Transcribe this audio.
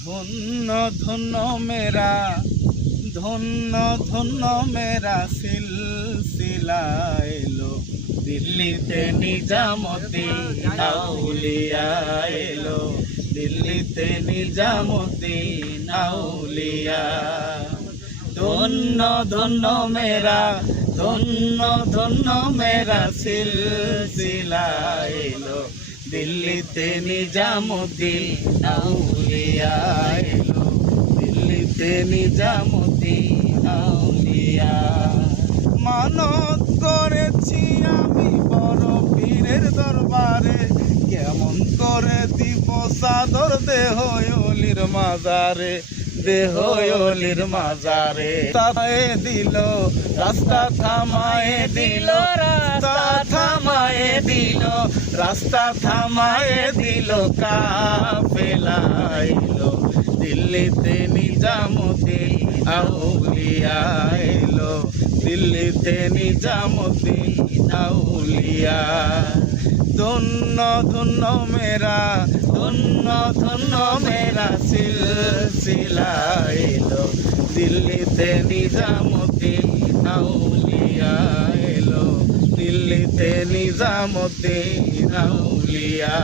ধন্য ধন্য মেরা ধন্য ধন্য মেরা সিলসিলা এলো দিল্লিতে নিজামুদ্দিন আউলিয়া এলো দিল্লিতে নিজামুদ্দিন আউলিয়া ধন্য ধন্য মেরা ধন্য ধন্য মেরা সিলসিলা এলো দিল্লিতে নিজামুদ্দিন আউলিয়া এলো দিল্লিতে নিজামুদ্দিন আউলিয়া মানত করেছি আমি বড় পীরের দরবারে কেমন করে দিব সাদর দেহ অলির মাজারে দেহ অলির মাজারে তায়ে দিল রাস্তা থামায়ে দিল রাস্তা থামায়ে দিল রাস্তা থামায়ে দিল কাফেলা এলো দিল্লিতে নিজামুদ্দিন আউলিয়া এলো দিল্লিতে নিজামুদ্দিন আউলিয়া ধন্য ধন্য মেরা ধন্য ধন্য মেরা সিলসিলা এলো দিল্লিতে নিজামুদ্দিন আউলিয়া এলো দিল্লিতে নিজামুদ্দিন আউলিয়া